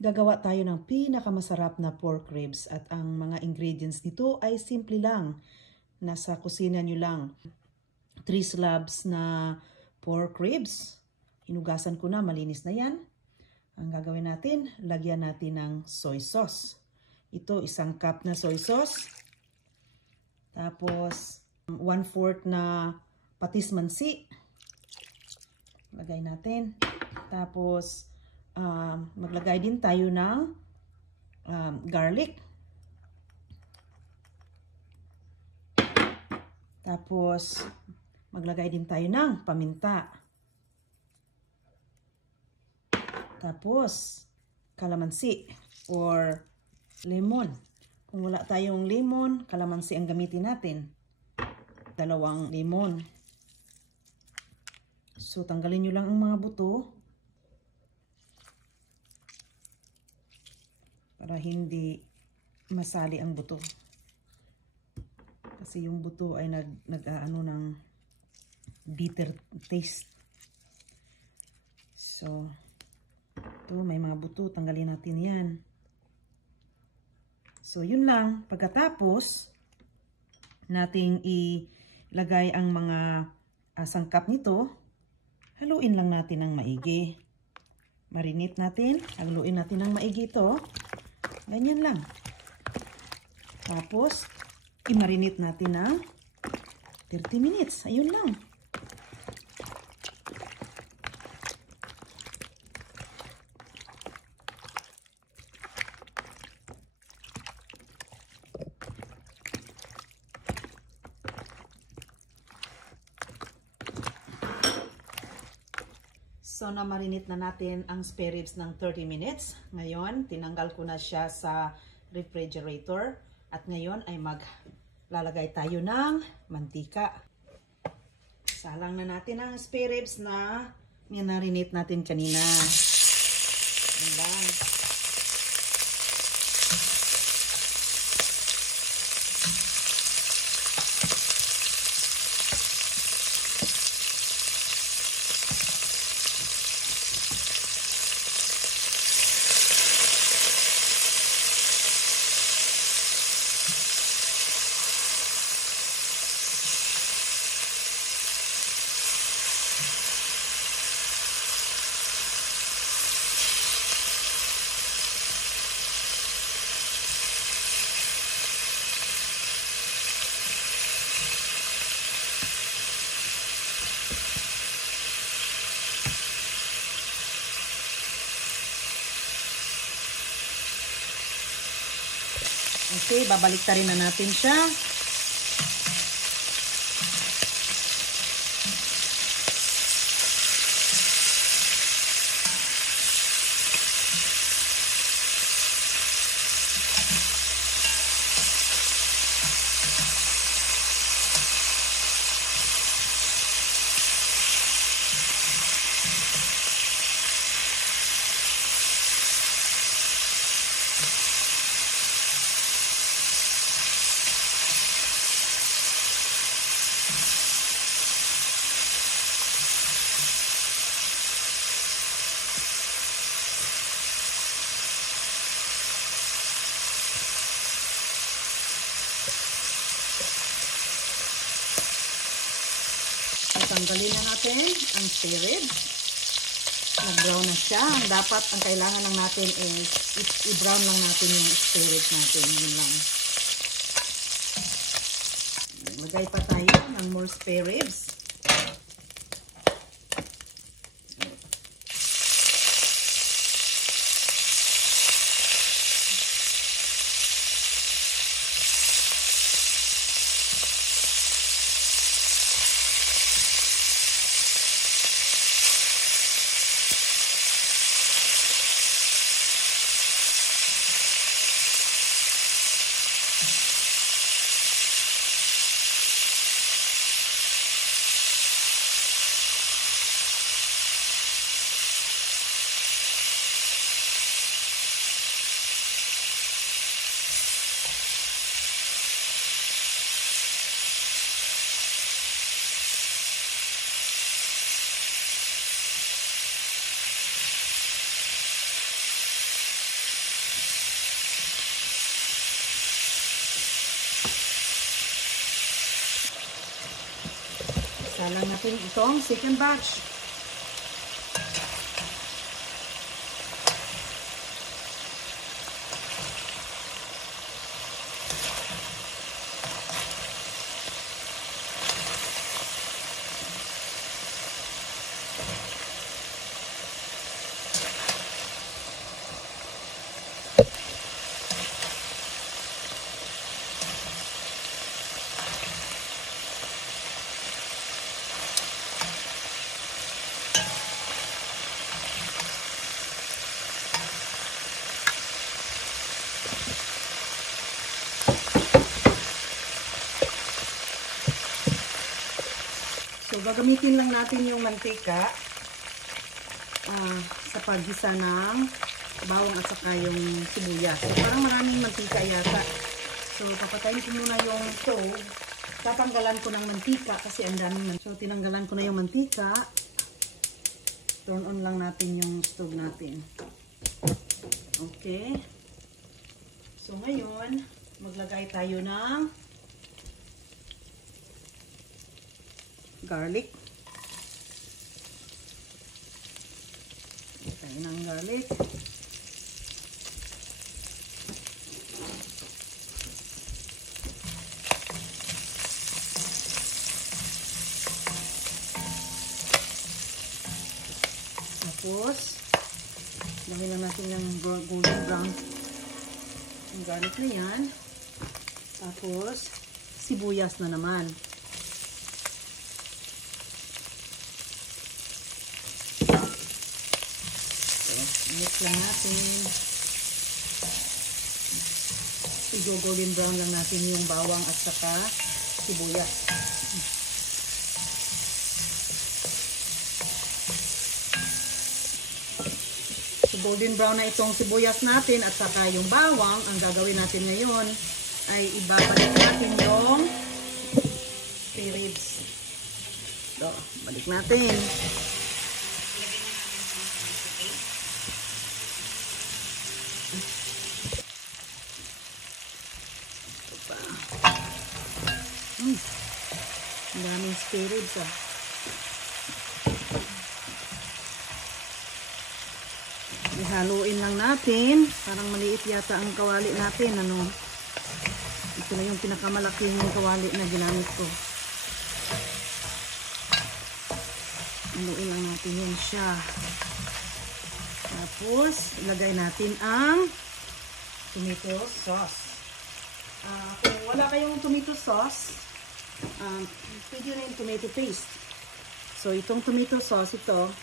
Gagawa tayo ng pinakamasarap na pork ribs at ang mga ingredients nito ay simple lang. Nasa kusina nyo lang. 3 slabs na pork ribs. Hinugasan ko na, malinis na yan. Ang gagawin natin, lagyan natin ng soy sauce. Ito, 1 cup na soy sauce. Tapos, 1/4 na patis mansi. Lagay natin. Tapos, maglagay din tayo ng garlic. Tapos, maglagay din tayo ng paminta. Tapos, kalamansi or lemon. Kung wala tayong lemon, kalamansi ang gamitin natin. 2 lemon. So, tanggalin nyo lang ang mga buto para hindi masali ang buto. Kasi yung buto ay nag-aano ng bitter taste. So, ito may mga buto, tanggalin natin yan. So, yun lang. Pagkatapos, nating ilagay ang mga sangkap nito. Haluin lang natin ng maigi. Marinate natin. Haluin natin ng maigi ito. Ganyan lang. Tapos, i-marinate natin ng 30 minutes. Ayun lang. So, na-marinate na natin ang spare ribs ng 30 minutes. Ngayon, tinanggal ko na siya sa refrigerator. At ngayon ay maglalagay tayo ng mantika. Salang na natin ang spare ribs na minarinate natin kanina. Yan lang. Okay, babaliktarin na natin siya. Tanggalin na natin ang spare ribs. Nag-brown na siya. Dapat ang kailangan lang natin is i-brown lang natin yung spare ribs natin. Yun lang. Magay pa tayo ng more spare ribs. natin itong second batch. So, gagamitin lang natin yung mantika sa paggisa ng bawang at saka yung sibuyas. So, parang maraming mantika yata. So, papatayin ko muna yung stove. Tatanggalan ko ng mantika kasi ang daming mantika. So, tinanggalan ko na yung mantika. Turn on lang natin yung stove natin. Okay. So, ngayon, maglagay tayo ng garlic. Tayo ng garlic. Tapos, lagyan lang natin yung golden brown yung garlic na yan. Tapos, sibuyas na naman. Mix lang natin. I-golden brown lang natin yung bawang at saka sibuyas. So, golden brown na itong sibuyas natin at saka yung bawang. Ang gagawin natin ngayon ay ibabalik natin yung spare ribs. So, balik natin. Ang daming spare ribs Ihaluin lang natin. Parang maliit yata ang kawali natin. Ito na yung pinakamalaking kawali na ginamit ko. Haluin lang natin yun siya. Tapos, ilagay natin ang tomato sauce. Kung wala kayong tomato sauce, pwede na yung tomato paste. So, itong tomato sauce, tomato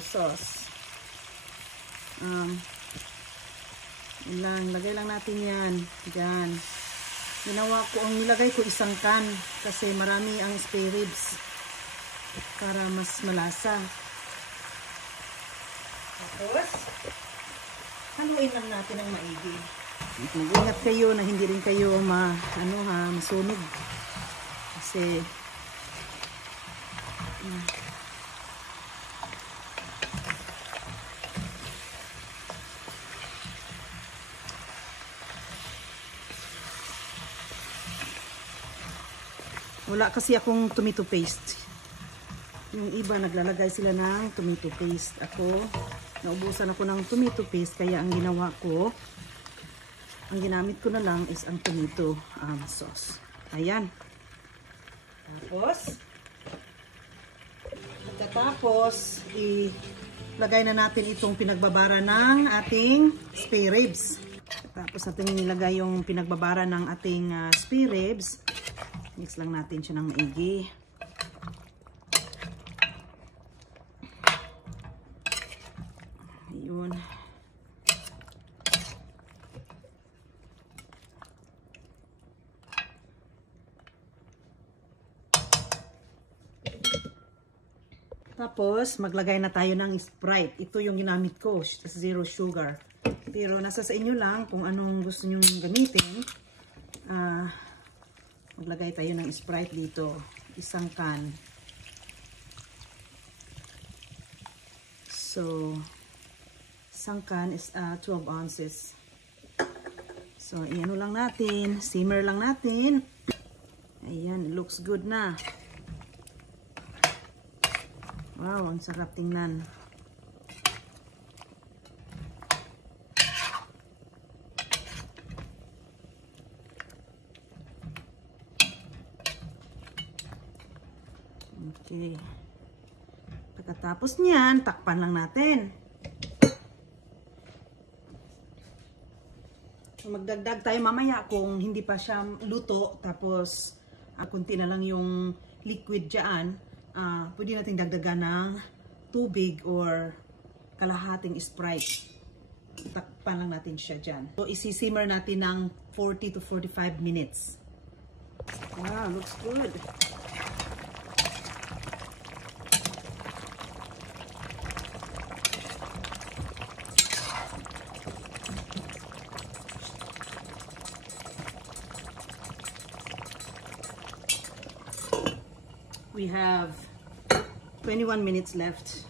sauce. Lagay lang natin yan. Diyan. Nilagay ko isang can kasi marami ang spare ribs para mas malasa. Tapos, haluin lang natin ang maigi. Mag-ingat kayo na hindi rin kayo masunog. Kasi wala kasi akong tomato paste. Yung iba naglalagay sila ng tomato paste. Ako, naubusan ako ng tomato paste kaya ang ginawa ko, ang ginamit ko na lang is ang tomato sauce. Ayan. Tapos, ilagay na natin itong pinagbabara ng ating spare ribs. Tapos natin nilagay yung pinagbabara ng ating spare ribs. Mix lang natin siya ng maigi. Ayun. Tapos, maglagay na tayo ng Sprite. Ito yung ginamit ko, zero sugar. Pero nasa sa inyo lang kung anong gusto nyo gamitin. Maglagay tayo ng Sprite dito. Isang can. So, isang can is 12 ounces. So, iano lang natin. Simmer lang natin. Ayan, it looks good na. Wow, ang sarap tingnan. Okay. Pagkatapos niyan, takpan lang natin. So, magdagdag tayo mamaya kung hindi pa siya luto. Tapos, kunti na lang yung liquid dyan. Pwede natin dagdagan ng tubig or kalahating Sprite. Takpan lang natin siya dyan. So, isi-simmer natin ng 40 to 45 minutes. Wow, looks good. We have 21 minutes left.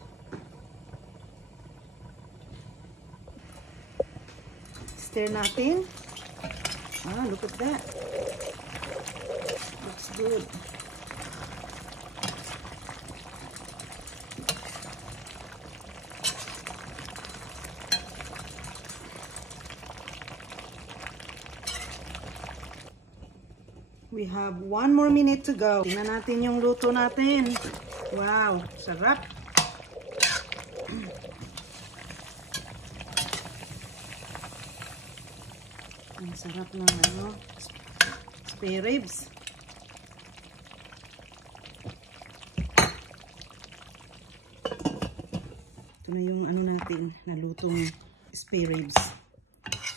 Stir natin. Look at that. Looks good. We have 1 more minute to go. Tingnan natin yung luto natin. Wow, sarap. Ang sarap ng spare ribs. Ito na yung natin, nalutong spare ribs.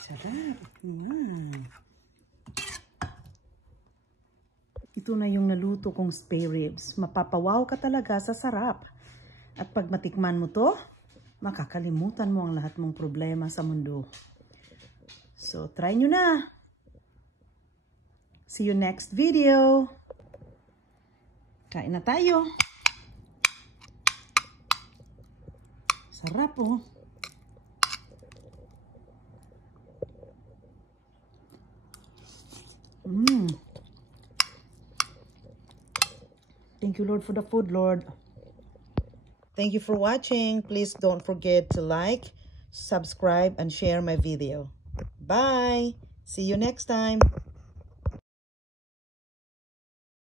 Sarap. Ito na yung naluto kong spare ribs. Mapapawaw ka talaga sa sarap. At pag matikman mo to, makakalimutan mo ang lahat mong problema sa mundo. So, try nyo na. See you next video. Kain na tayo. Sarap oh. Thank you, Lord, for the food, Lord. Thank you for watching. Please don't forget to like, subscribe, and share my video. Bye. See you next time.